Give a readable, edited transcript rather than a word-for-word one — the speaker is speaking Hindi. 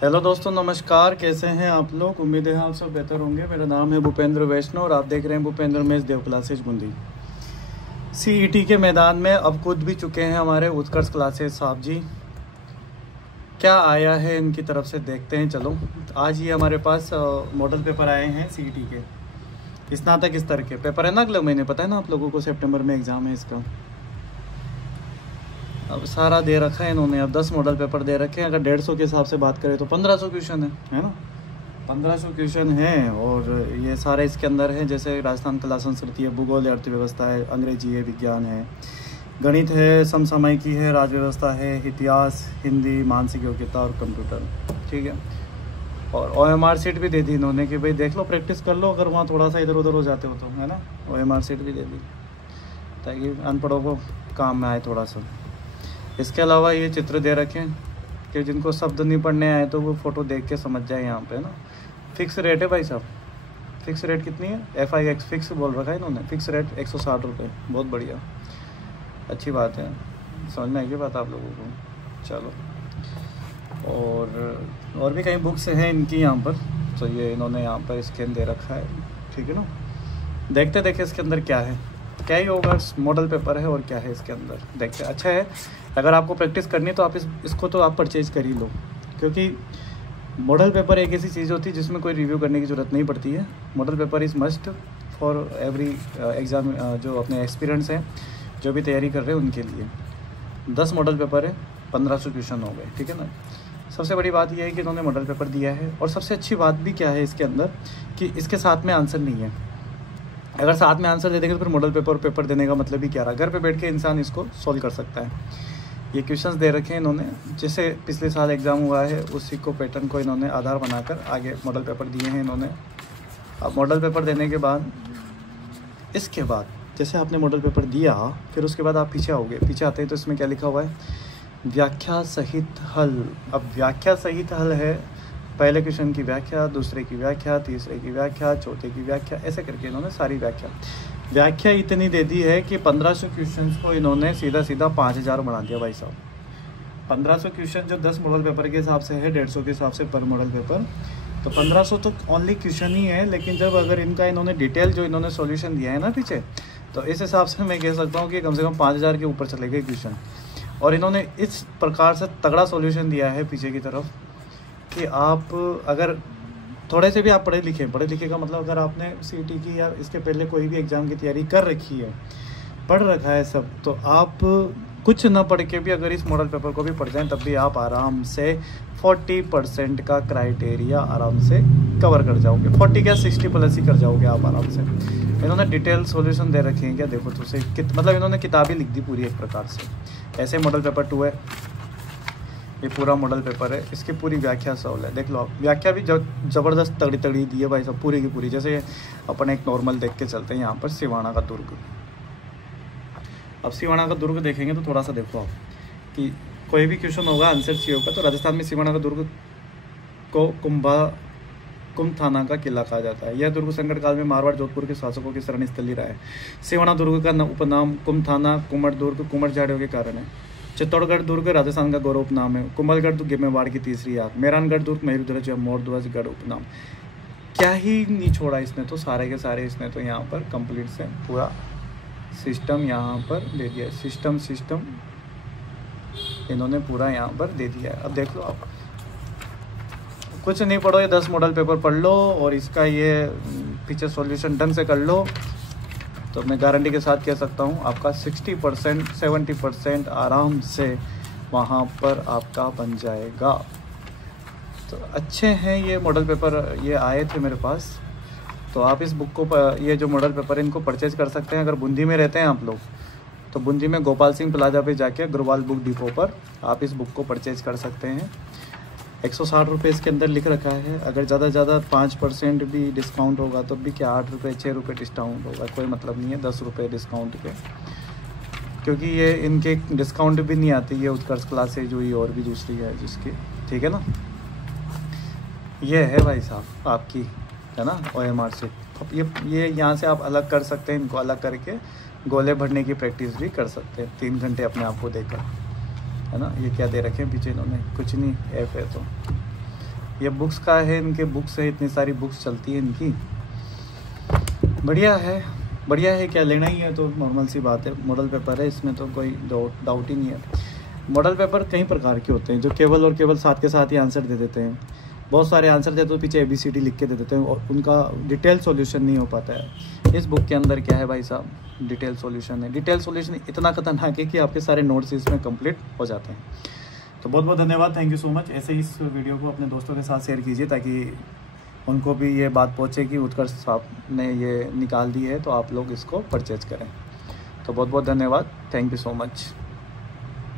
हेलो दोस्तों, नमस्कार। कैसे हैं आप लोग? उम्मीद है आप सब बेहतर होंगे। मेरा नाम है भूपेंद्र वैष्णव और आप देख रहे हैं भूपेंद्र मेस देव क्लासेज बूंदी। सीईटी के मैदान में अब कूद भी चुके हैं हमारे उत्कर्ष क्लासेज साहब जी। क्या आया है इनकी तरफ से देखते हैं। चलो, आज ये हमारे पास मॉडल पेपर आए हैं सीईटी के स्नातक स्तर के पेपर है ना। अगले महीने पता है ना आप लोगों को, सितंबर में एग्ज़ाम है इसका। अब सारा दे रखा है इन्होंने। अब 10 मॉडल पेपर दे रखे हैं। अगर 150 के हिसाब से बात करें तो 1500 क्वेश्चन है ना। 1500 क्वेश्चन हैं और ये सारे इसके अंदर है। जैसे राजस्थान कला संस्कृति है, भूगोल है, अर्थव्यवस्था है, अंग्रेजी है, विज्ञान है, गणित है, समसामयिकी है, राज्य व्यवस्था है, इतिहास, हिंदी, मानसिक योग्यता और कंप्यूटर। ठीक है। और OMR सीट भी दे दी इन्होंने कि भाई देख लो, प्रैक्टिस कर लो, अगर वहाँ थोड़ा सा इधर उधर हो जाते हो तो, है ना। OMR सीट भी दे दी ताकि अनपढ़ों को काम में आए थोड़ा सा। इसके अलावा ये चित्र दे रखे हैं कि जिनको शब्द नहीं पढ़ने आए तो वो फ़ोटो देख के समझ जाए यहाँ पे ना। फिक्स रेट है भाई साहब। फिक्स रेट कितनी है? FIX फिक्स बोल रखा है इन्होंने। फिक्स रेट 160 रुपये। बहुत बढ़िया, अच्छी बात है। समझ में आएगी बात आप लोगों को। चलो, और भी कई बुक्स हैं इनकी यहाँ पर। तो ये इन्होंने यहाँ पर स्कैन दे रखा है। ठीक है ना। देखते देखे इसके अंदर क्या है, क्या ही होगा। मॉडल पेपर है और क्या है इसके अंदर देखते। अच्छा है, अगर आपको प्रैक्टिस करनी है तो आप इसको तो आप परचेज़ कर ही लो, क्योंकि मॉडल पेपर एक ऐसी चीज़ होती है जिसमें कोई रिव्यू करने की ज़रूरत नहीं पड़ती है। Model paper is must for every exam, जो अपने एक्सपीरियंस हैं, जो भी तैयारी कर रहे हैं उनके लिए। 10 मॉडल पेपर है, 1500 क्वेश्चन हो गए। ठीक है ना। सबसे बड़ी बात यह है कि इन्होंने मॉडल पेपर दिया है। और सबसे अच्छी बात भी क्या है इसके अंदर कि इसके साथ में आंसर नहीं है। अगर साथ में आंसर दे देंगे तो फिर मॉडल पेपर देने का मतलब ही क्या रहा। घर पे बैठ के इंसान इसको सॉल्व कर सकता है। ये क्वेश्चंस दे रखे हैं इन्होंने, जैसे पिछले साल एग्ज़ाम हुआ है उसी को, पैटर्न को इन्होंने आधार बनाकर आगे मॉडल पेपर दिए हैं इन्होंने। अब मॉडल पेपर देने के बाद, इसके बाद जैसे आपने मॉडल पेपर दिया, फिर उसके बाद आप पीछे आओगे। पीछे आते हैं तो इसमें क्या लिखा हुआ है? व्याख्या सहित हल। अब व्याख्या सहित हल है। पहले क्वेश्चन की व्याख्या, दूसरे की व्याख्या, तीसरे की व्याख्या, चौथे की व्याख्या, ऐसे करके इन्होंने सारी व्याख्या इतनी दे दी है कि 1500 क्वेश्चन को इन्होंने सीधा 5000 बना दिया भाई साहब। 1500 क्वेश्चन जो 10 मॉडल पेपर के हिसाब से है, 150 के हिसाब से पर मॉडल पेपर, तो 1500 तो ओनली क्वेश्चन ही है। लेकिन जब अगर इनका इन्होंने डिटेल जो इन्होंने सॉल्यूशन दिया है ना पीछे, तो इस हिसाब से मैं कह सकता हूँ कि कम से कम 5000 के ऊपर चले गए क्वेश्चन। और इन्होंने इस प्रकार से तगड़ा सॉल्यूशन दिया है पीछे की तरफ कि आप अगर थोड़े से भी आप पढ़े लिखे का मतलब, अगर आपने सीईटी की या इसके पहले कोई भी एग्ज़ाम की तैयारी कर रखी है, पढ़ रखा है सब, तो आप कुछ न पढ़ के भी अगर इस मॉडल पेपर को भी पढ़ जाएं तब भी आप आराम से 40% का क्राइटेरिया आराम से कवर कर जाओगे। 40 क्या 60+ ही कर जाओगे आप आराम से। इन्होंने डिटेल सॉल्यूशन दे रखे हैं क्या, देखो तो सही। मतलब इन्होंने किताबें लिख दी पूरी एक प्रकार से। ऐसे मॉडल पेपर 2 है, ये पूरा मॉडल पेपर है। इसकी पूरी व्याख्या सॉल्व है। देख लो आप, व्याख्या भी ज़बरदस्त तगड़ी दी है भाई साहब, पूरी की पूरी। जैसे अपन एक नॉर्मल देख के चलते हैं यहाँ पर, सिवाना का दुर्ग। अब सिवाना का दुर्ग देखेंगे तो थोड़ा सा देखो आप कि कोई भी क्वेश्चन होगा, आंसर चाहिए होगा, तो राजस्थान में सिवाना का दुर्ग को कुंभथाना का किला कहा जाता है। यह दुर्ग संकट काल में मारवाड़ जोधपुर के शासकों की शरण स्थली रहा है। सिवाना दुर्ग का उपनाम कुंभथाना, कुमड़ दुर्ग, कुमड़ झाड़ियों के कारण है। चित्तौड़गढ़ दुर्ग राजस्थान का गौरव उपनाम है। कुंभलगढ़ दुर्ग मेवाड़ की तीसरी आग। मेहरानगढ़ दुर्ग मयूरध्वज या मोरध्वजगढ़ उपनाम। क्या ही नहीं छोड़ा इसने तो, सारे के सारे इसने तो यहाँ पर कंप्लीट से पूरा सिस्टम यहाँ पर दे दिया है। सिस्टम इन्होंने पूरा यहाँ पर दे दिया है। अब देख लो आप, कुछ नहीं पढ़ो, ये 10 मॉडल पेपर पढ़ लो और इसका ये पीछे सॉल्यूशन ढंग से कर लो, तो मैं गारंटी के साथ कह सकता हूँ आपका 60% 70% आराम से वहाँ पर आपका बन जाएगा। तो अच्छे हैं ये मॉडल पेपर, ये आए थे मेरे पास। तो आप इस बुक को, ये जो मॉडल पेपर है, इनको परचेज़ कर सकते हैं। अगर बूंदी में रहते हैं आप लोग तो बूंदी में गोपाल सिंह प्लाजा पे जाके अग्रवाल बुक डिपो पर आप इस बुक को परचेज़ कर सकते हैं। 160 रुपये इसके अंदर लिख रखा है। अगर ज़्यादा से ज़्यादा 5% भी डिस्काउंट होगा तो भी क्या 8 रुपये 6 रुपये डिस्काउंट होगा, कोई मतलब नहीं है 10 रुपये डिस्काउंट पे, क्योंकि ये इनके डिस्काउंट भी नहीं आती। ये उत्कर्ष क्लासेज हुई और भी दूसरी है जिसकी, ठीक है ना। ये है भाई साहब आपकी, है ना, OMR से। ये यहाँ से आप अलग कर सकते हैं। इनको अलग करके गोले भरने की प्रैक्टिस भी कर सकते हैं 3 घंटे अपने आप को देकर, है ना। ये क्या दे रखे हैं पीछे इन्होंने, कुछ नहीं, F है तो ये बुक्स का है, इनके बुक्स है, इतनी सारी बुक्स चलती है इनकी। बढ़िया है, क्या लेना ही है तो नॉर्मल सी बात है। मॉडल पेपर है, इसमें तो कोई डाउट ही नहीं है। मॉडल पेपर कई प्रकार के होते हैं जो केवल और केवल साथ के साथ ही आंसर दे देते हैं। बहुत सारे आंसर देते तो पीछे ABCD लिख के दे देते हैं और उनका डिटेल सॉल्यूशन नहीं हो पाता है। इस बुक के अंदर क्या है भाई साहब, डिटेल सॉल्यूशन है। डिटेल सॉल्यूशन इतना खतरनाक है कि आपके सारे नोट्स इसमें कंप्लीट हो जाते हैं। तो बहुत बहुत धन्यवाद, थैंक यू सो मच। ऐसे ही इस वीडियो को अपने दोस्तों के साथ शेयर कीजिए ताकि उनको भी ये बात पहुँचे कि उत्कर्ष साहब ने ये निकाल दी है, तो आप लोग इसको परचेज करें। तो बहुत बहुत धन्यवाद, थैंक यू सो मच।